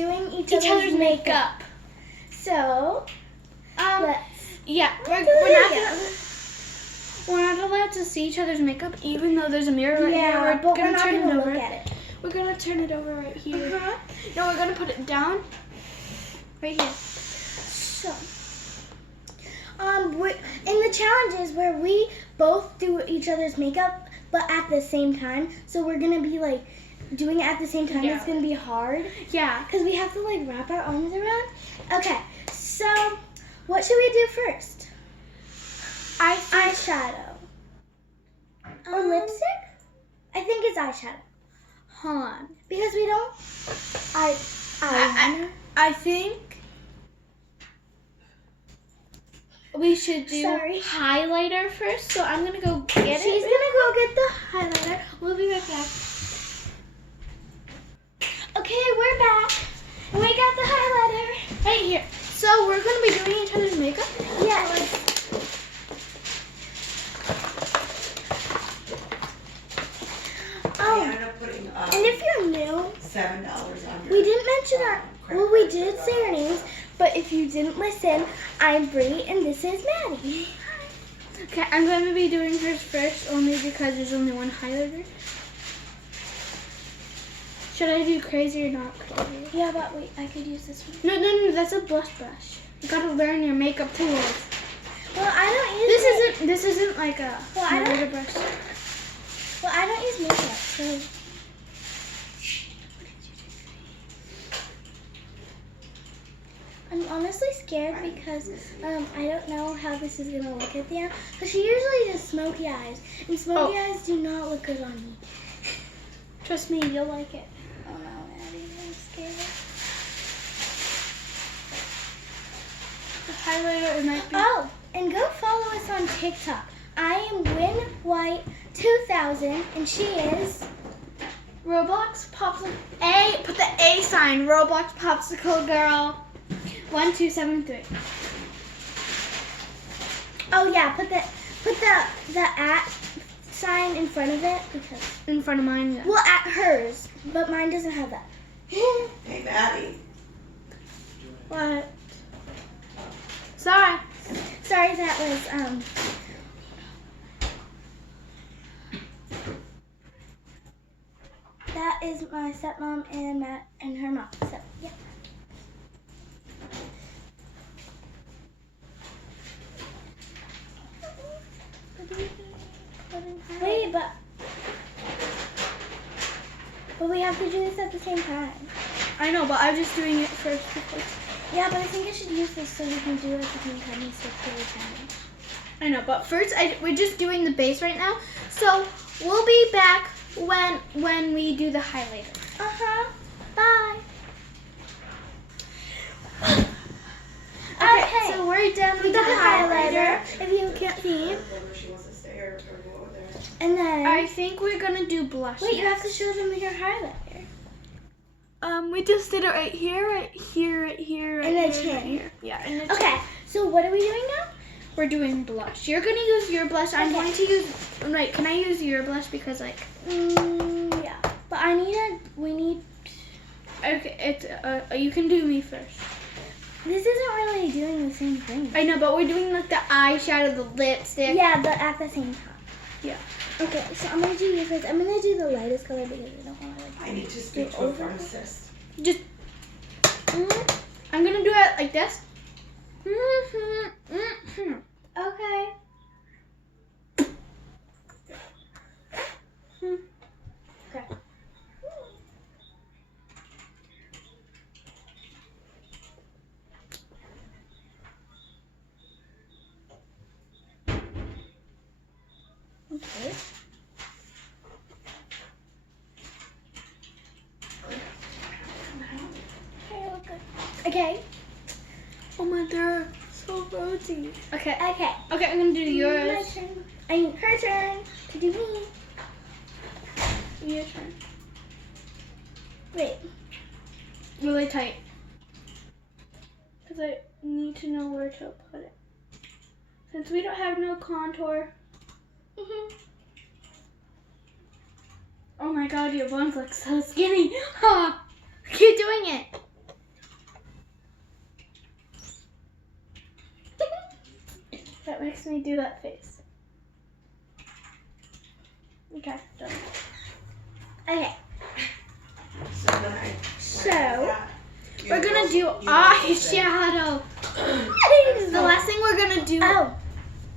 doing each other's makeup. So, yeah, we're not allowed to see each other's makeup, even though there's a mirror right here. We're but gonna we're not turn it gonna over. look at it. We're gonna turn it over right here. No, we're gonna put it down. Right here. So, in the challenges where we both do each other's makeup, but at the same time. So we're gonna be like doing it at the same time. Yeah. It's gonna be hard. Yeah. Because we have to like wrap our arms around. Okay, so what should we do first? Eyeshadow. Or lipstick? I think it's eyeshadow. Hold on. Because we don't. I think we should do highlighter first. So I'm gonna go get it. She's gonna go get the highlighter. We'll be right back. Okay, we're back. We got the highlighter right here. So we're gonna be doing each other's makeup. Yes. Oh, and if you're new, $7 on your. we didn't mention we did say our names, but if you didn't listen, I'm Bree and this is Maddie. Okay, I'm going to be doing hers first, only because there's only one highlighter. Should I do crazy or not crazy? Yeah, but wait, I could use this one. No, that's a blush brush. You gotta learn your makeup tools. Well, I don't use This isn't like a highlighter brush. Well, I don't use makeup, so. I'm honestly scared because I don't know how this is gonna look at the end. But she usually does smoky eyes, and smoky eyes do not look good on me. Trust me, you'll like it. Oh no, Maddie, I'm scared. The highlighter might be. Oh, and go follow us on TikTok. I am Win White 2000, and she is Roblox Popsicle. Put the A sign. Roblox Popsicle Girl 1273. Oh yeah, put the at sign in front of it because In front of mine. Yeah. well, at hers, but mine doesn't have that. Hey, Maddie. What? Sorry. Sorry, that was that is my stepmom and Matt and her mom. So yeah. Wait, but we have to do this at the same time. I know, but I'm just doing it first because Yeah, but I think I should use this so we can do it at the same time and stick to the challenge. I know, but first we're just doing the base right now. So we'll be back when we do the highlighter. Bye. Okay, so we're done with the highlighter. If you can't see. And then I think we're gonna do blush. wait, you next. have to show them your highlighter. We just did it right here, right here, right here, right And here, the chin. right here. Yeah, and the chin. Okay, so what are we doing now? We're doing blush. You're gonna use your blush. I'm going to use. Right? Can I use your blush because like? Yeah, but we need. Okay, it's you can do me first. This isn't really doing the same thing. I know, but we're doing like the eyeshadow, the lipstick. Yeah, but at the same time. Yeah. Okay, so I'm gonna do you first. I'm gonna do the lightest color because I don't want to like. I need to speak to a pharmacist. Just. I'm gonna do it like this. Okay. Okay. Okay. Okay. Oh my, they're so rosy. Okay. Okay. Okay, I'm gonna do My yours. turn. I mean, her turn to do me. Your turn. Wait. Really tight. Because I need to know where to put it. Since we don't have no contour. Oh my god, your bones look so skinny. Keep doing it. that makes me do that face. Okay, done. Okay. So then So, We're gonna do eyeshadow. The last thing we're gonna do. Oh,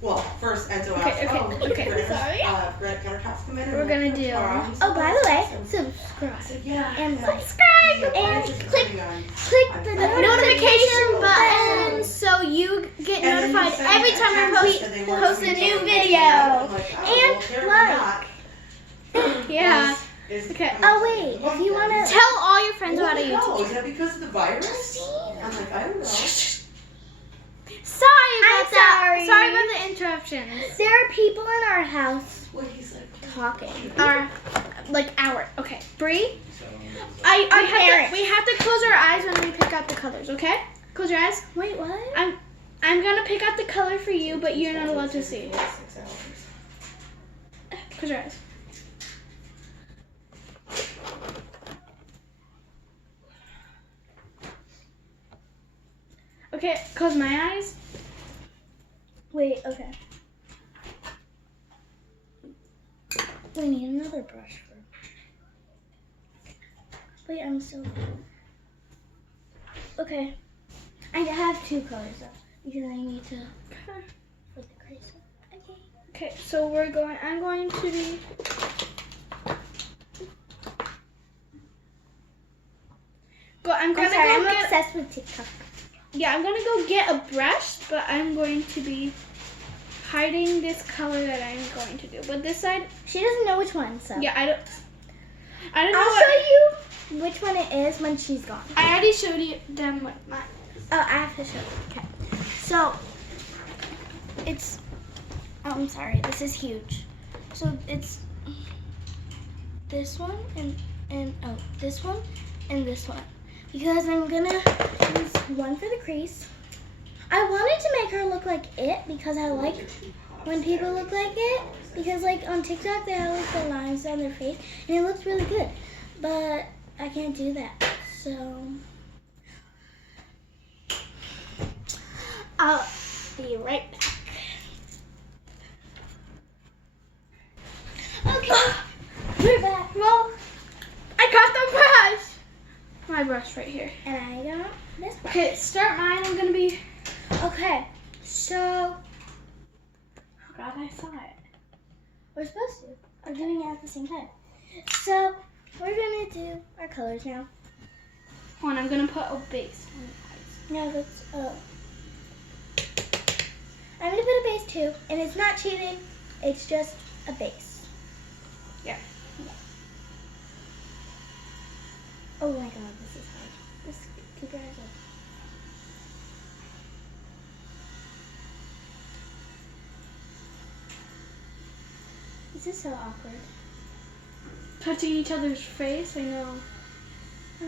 Well, first Enzo Okay, asked, okay. Sorry. Greg, can our cats come in? We're gonna do- oh, by the way, I subscribe said, yeah. and like. Subscribe And Just click putting on- click the notification button button. so you get And then you notified send every a time text I and they post want post to a be new told. video. I'm like, oh, And well, apparently like. not. Yeah. Is Okay. coming Oh, to wait, the if you month wanna- end. Tell all your friends about Well, a no, YouTube. is that because of the virus? I'm like, I don't know. Sorry about I'm that. sorry. Sorry about the interruptions. There are people in our house Well, he's like, talking. Okay, Bree. I have parents. to, we have to close our eyes when we pick out the colors. Okay? Close your eyes. Wait, what? I'm gonna pick out the color for you, but you're not allowed to see. 6 hours. Close your eyes. Okay, close my eyes. Wait, okay. We need another brush for. Wait, I'm still. Okay. I have two colors though, because I need to put the crease. Okay. Okay, so I'm going to be. I'm gonna sorry, go I'm get. obsessed with TikTok. Yeah, I'm gonna go get a brush, but I'm going to be hiding this color that I'm going to do. But this side, She doesn't know which one, so. yeah, I don't know. I'll what, show you which one it is when she's gone. I already showed you them what mine. Oh, I have to show you. Okay. So, it's. Oh, I'm sorry. This is huge. So it's this one and this one and this one, because I'm gonna use one for the crease. I wanted to make her look like it because I like when people look like it, because like on TikTok they have like the lines on their face and it looks really good, but I can't do that. So I'll be right back. Okay, we're back. Well, I got the brush. My brush right here. and I got this one. Okay, start mine. I'm gonna be. Okay, so Oh God, I saw it. we're supposed to. We're doing it at the same time. So we're gonna do our colors now. Hold on, I'm gonna put a base on the eyes. No, that's I'm gonna put a base too, and it's not cheating. It's just a base. Yeah. Oh my God, this is hard. Just keep your eyes open. This is so awkward. Touching each other's face. I know. Ah,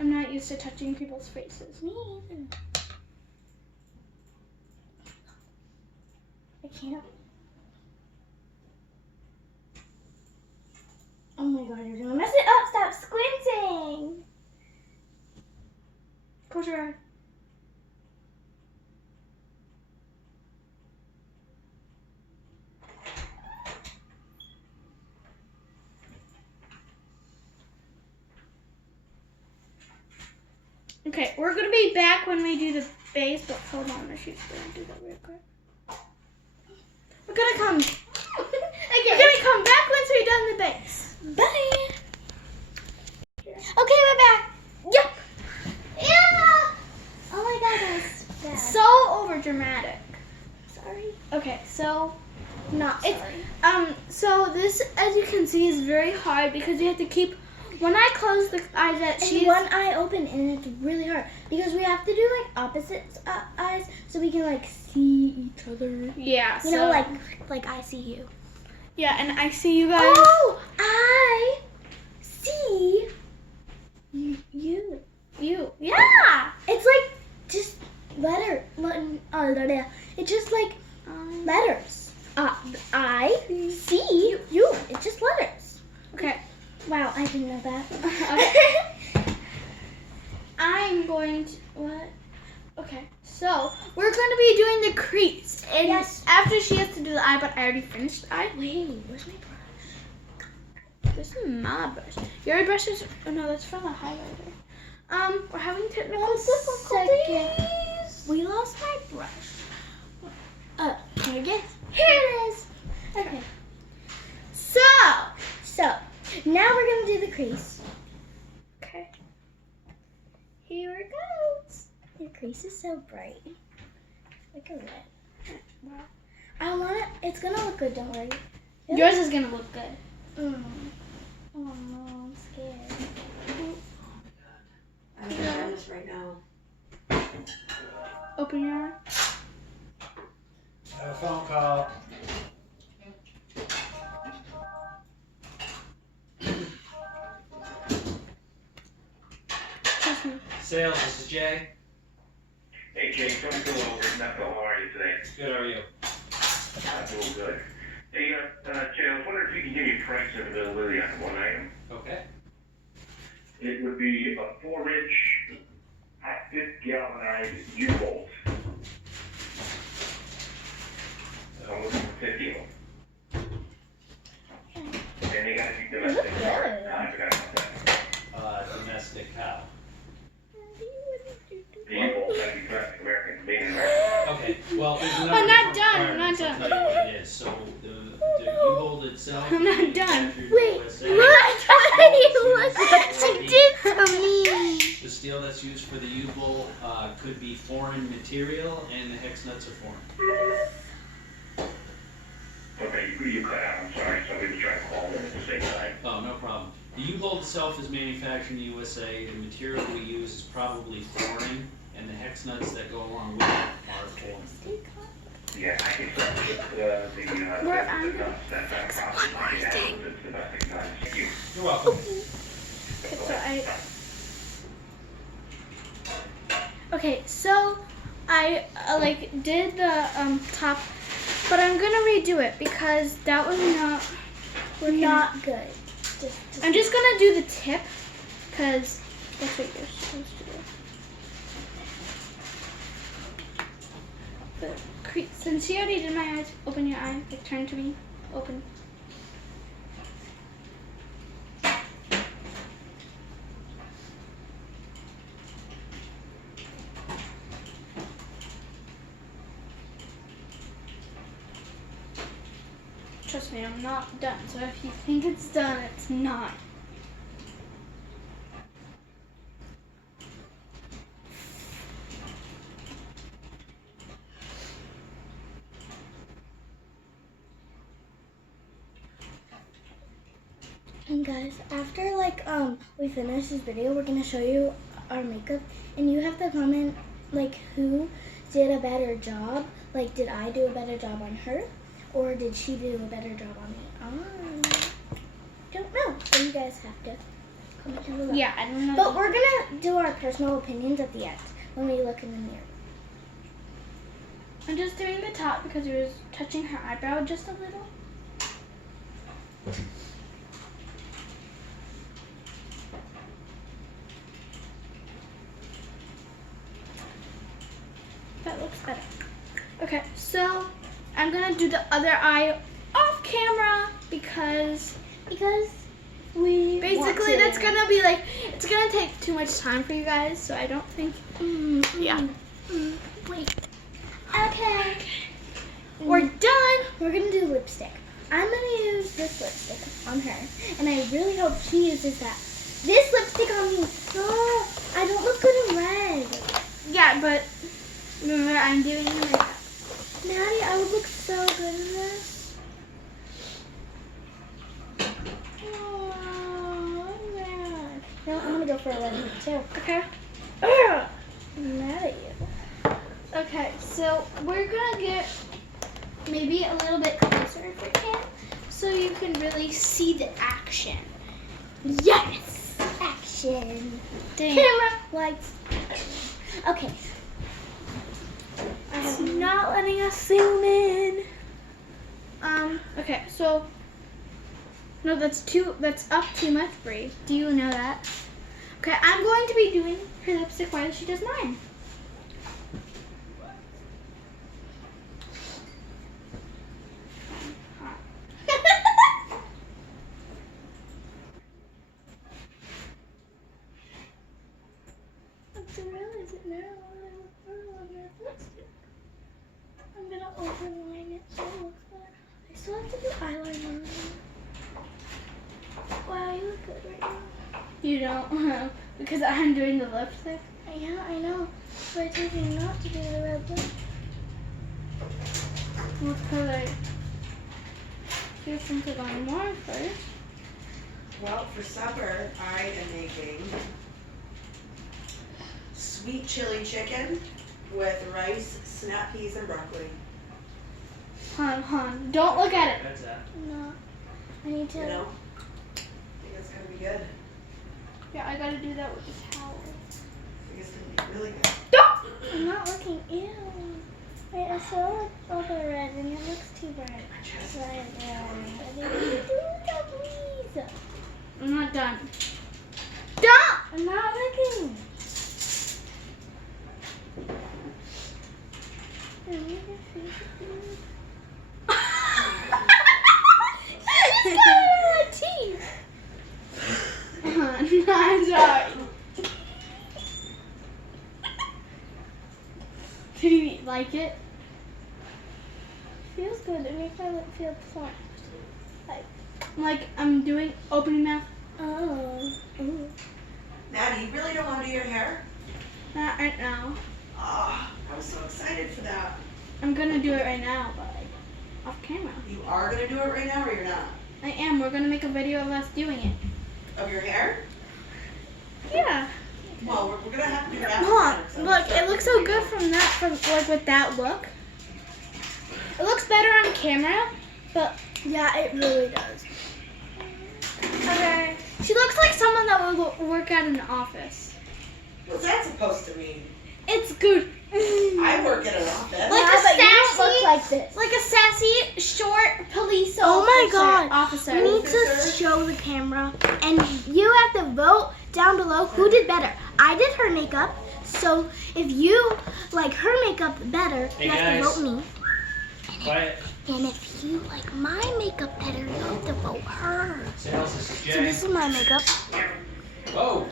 I'm not used to touching people's faces. me either. I can't. Oh my God, you're gonna mess it up. Stop squinting. Close your eye. Okay, we're gonna be back when we do the base, but hold on, she's gonna do that real quick. We're gonna come. We're gonna come back once we've done the base. Bye. Okay, we're back. Yep. Yeah. Oh my God, that's bad. So over dramatic. Sorry. Okay, so Not It's- sorry. so this, as you can see, is very hard because you have to keep. When I close the eyes that And she's. one eye open, and it's really hard because we have to do like opposite eyes so we can like see each other. Yeah. You know, like I see you. Yeah, and I see you guys. Oh, I see you. You. Yeah. It's like just it's just like letters. I see you. It's just letters. Okay. Wow, I didn't know that. I'm going to what? Okay, so we're going to be doing the crease. And Yes. after she has to do the eye, but I already finished the eye. Wait, where's my brush? This is my brush. Your brush is, oh no, that's from a highlighter. We're having technical difficulties. We lost my brush. Here it is. Here it is. Okay. So now we're gonna do the crease. Okay. Here it goes. Your crease is so bright. Look at it. Wow. I want it. It's gonna look good. Don't worry. Yours is going to look good. Mm. Oh no, I'm scared. I'm doing this right now. Open your eye. Have a phone call. Trust me. Sales, this is Jay. Hey Jay, don't go over. How are you today? Good, how are you? I'm doing good. Hey, Jay, I was wondering if you can give me price and availability on one item. Okay. It would be a 4-inch, 50-gallonized U-Bolt. I'm looking for 50 of them. And they gotta be domestic. Good. I forgot about that. Domestic cow. The U-Bolt's gotta be domestic American, made in America. Okay, well, there's a number I'm not of done, I'm not requirements. I'll done. tell you what it is. So the U-Bolt itself. I'm not done. manufactured in Wait, USA. look what she did to me. The steel that's used for the U-Bolt could be foreign material, and the hex nuts are foreign. Okay, you cut out, I'm sorry, somebody was trying to call me at the same time. Oh, no problem. The U-Bolt itself is manufactured in the USA. The material we use is probably foreign, and the hex nuts that go along with it are foreign. Yeah, I can start with the We're on nuts, that's not a problem. Yeah, it's domestic nuts. Thank you. You're welcome. Okay, so I did the top, but I'm gonna redo it because that was not. We're not good. I'm just gonna do the tip because that's what you're supposed to do. Since you already did my eyes, open your eye. Like, turn to me. Open. Trust me, I'm not done. So if you think it's done, it's not. And guys, after we finish this video, we're gonna show you our makeup, and you have to comment who did a better job. Like, did I do a better job on her, or did she do a better job on me? I don't know. So you guys have to comment down below. Yeah, I don't know. But we're gonna do our personal opinions at the end when we look in the mirror. I'm just doing the top because it was touching her eyebrow just a little. That looks better. Okay, so I'm gonna do the other eye off camera because We basically that's gonna be it's gonna take too much time for you guys, so I don't think. Yeah. Wait. Okay. We're done. We're gonna do lipstick. I'm gonna use this lipstick on her, and I really hope she uses that. This lipstick on me. Oh, I don't look good in red. Yeah, but remember I'm doing the makeup. Maddie, I would look so good in this. Oh, man. No, I'm gonna go for a red one too. Okay. I'm mad at you. Okay, so we're gonna get maybe a little bit closer if we can, so you can really see the action. Yes! Action. Dang. Camera, lights, action. Okay. It's not letting us zoom in. Okay, so no, that's up too much, Bree. Do you know that? Okay, I'm going to be doing her lipstick while she does mine. overline it so it looks better. I still have to do eyeliner on it. Wow, you look good right now. You don't, because I'm doing the lipstick. Yeah, I know. But I told you not to do the red lip. What color? You think of on more first. Well, for supper, I am making sweet chili chicken with rice, snap peas, and broccoli. Hon, don't look at it. That's that. No. I need to. You know? I think it's gonna be good. Yeah, I gotta do that with the towel. I think it's gonna be really good. I'm not looking. Ew. Wait, I saw all the red and it looks too bright. Red. I think we should do that, please. I'm not done. Stop! I'm not looking. She's got her teeth. I'm sorry. Did you like it? Feels good. It makes my lip feel plump. Like I'm doing opening mouth. Oh. Ooh. Maddie, you really don't want to do your hair? Not right now. Ah, I was so excited for that. I'm gonna do it right now, but like off camera. You are gonna do it right now, or you're not? I am. We're gonna make a video of us doing it. Of your hair? Yeah. Well, we're gonna have to do it after. Mom, dinner, so look, start it looks so with good from that, from like with that look. It looks better on camera, but Yeah, it really does. okay. She looks like someone that would work at an office. What's that supposed to mean? It's good. I work at an office. Like Yeah, a but you don't sassy, look like this. like a sassy, short police Oh my officer. God. Officer. We need to Officer. show the camera, and you have to vote down below who did better. I did her makeup, so if you like her makeup better, Hey, you have guys. to vote me. Quiet. And if you like my makeup better, you have to vote her. Sales, this is So Jay. this is my makeup, Oh,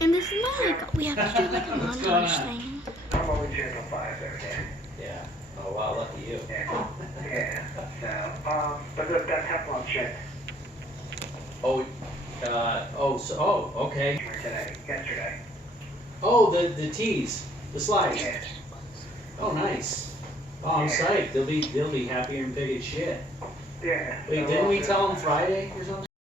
and this is my makeup. We have to do like a What's going montage on? thing. I'm always here till 5 there, Dan. yeah. Oh, wow, lucky you. Yeah. So, but that Teflon shit Okay. yesterday. Oh, the tees, the slides. Yeah. Oh, nice. Oh, I'm psyched. They'll be happier and big as shit. Yeah. Wait, didn't we tell them Friday or something?